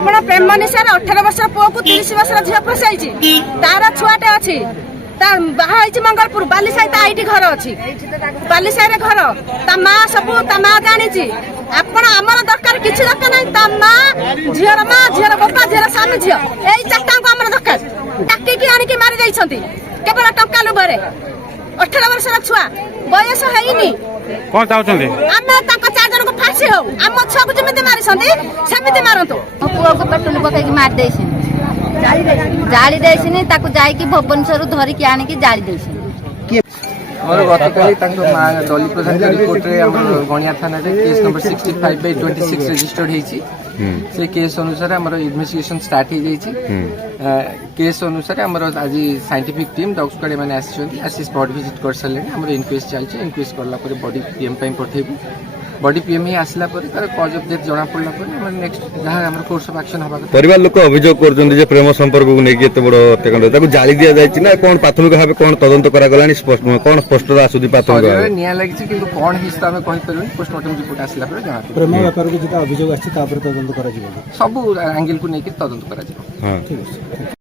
प्रेम निशा 18 वर्ष पुओ को 30 वर्ष झील फसाई तार छुआटे अच्छी तार बाहा मंगलपुर बालीसाई आईटी घर अच्छी बालीसाई घर ता माँ सब ता माँ जानी आपण आमर दरकार किसी दरकार नहीं ता माँ झीर माँ झीर बापा झीर स्वामी झील यही चार्टा को आम दरकार टाकिकी आनिकी मारी जाइछंती केवल टंका लोभरे 18 वर्ष छुआ बयस हैनी कौन चाहते आमे ताको 4 जन को फांसी हो आम छुआ को जमिति मारिसंती सेमिति मारंतु पुओ को पेट्रोल पकई मार देसिन जाली देसिन ताको जाई कि भुवनेश्वर धरिकी आनिकी जाली देसिन और गतकाली माँ दली प्रधान रिपोर्ट गणिया थाना केस नंबर 65/26 रजिस्टर्ड होती से केस अनुसार आम इन्वेस्टिगेशन स्टार्ट हो जाइए केस अनुसार आम आज साइंटिफिक टीम डॉग स्क्वाड मैंने आसी स्पॉट विजिट कर सारे आम इनक्वेस्ट चलती इनक्वेस्ट कलापर बॉडी पीएम पठेबू बॉडी पीएम ही आसला कज ऑफ डेथ जना पड़ा नेक्स्ट जहाँ कोर्स ऑफ एक्शन हवा परिवार लोक अभियोग कर प्रेम संपर्क को लेकिन एत बड़ हत्याकांड जाली दि जाए ना कौन प्राथमिक भाव कौन तदंत करागला कौन स्पष्टता आसुदी प्राथमिक निया लगी कि कौन हिस्सा आम कहीपर पोस्टमार्टम रिपोर्ट आसला जना प्रेम व्यापार को जो अभियोग आछि तदंत करा सब एंगल को लेकिन तदंत करा।